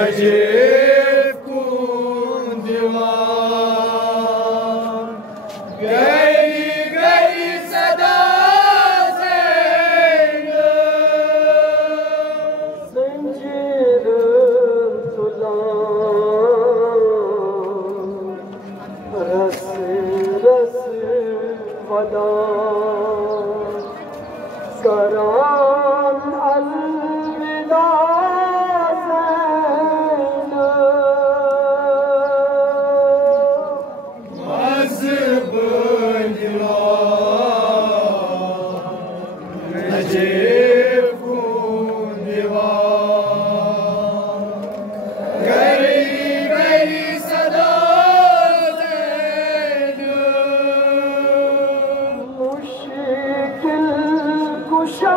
नजीब कौन दीवान गई गई सदा संजीर तुला रस रस वदा कराम अलविदा मज़हब नजीब कौन दीवान गई गई सदा मुश्किल कुशा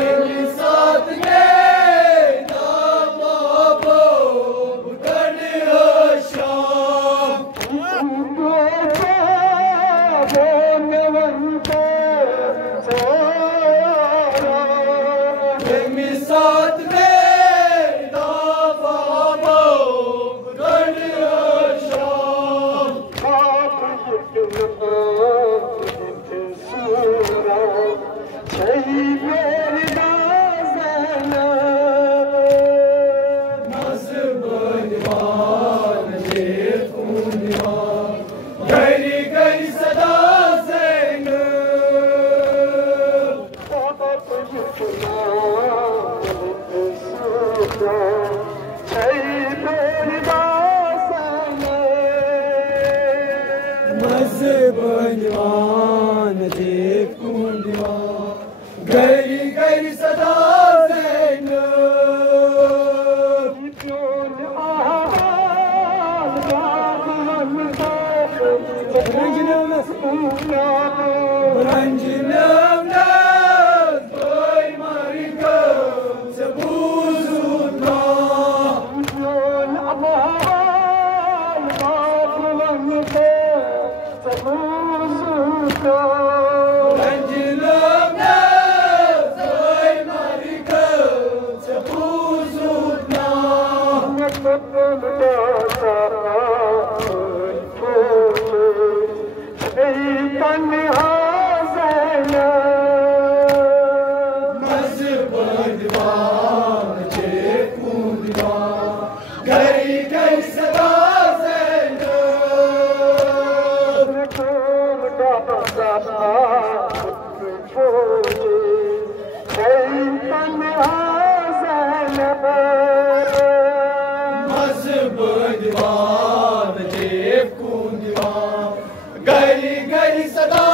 मेरी साथ में नाम आबो उतरने हो शाम मेरी साथ में नाम आबो उतरने हो शाम मज़हबन दीवान जैफून दीवान गहरी गहरी सदा ज़ैनब मज़हबन दीवान जैफून दीवान गहरी गहरी सदा Zainab Ranjinam nas boy marika sabuzutna Ranjinam nas boy marika sabuzutna मज़हबन दीवान जैफून दीवान गहरी गहरी सदा ज़ैनब मज़हबन दीवान जैफून दीवान गहरी गहरी सदा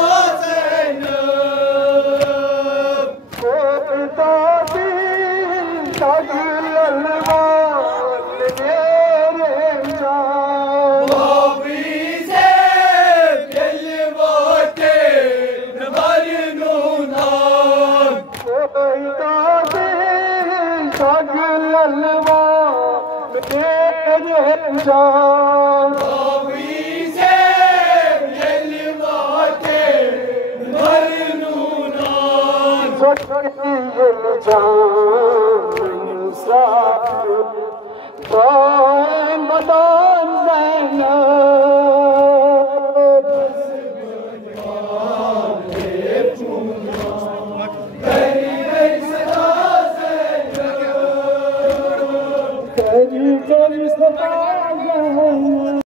Bye.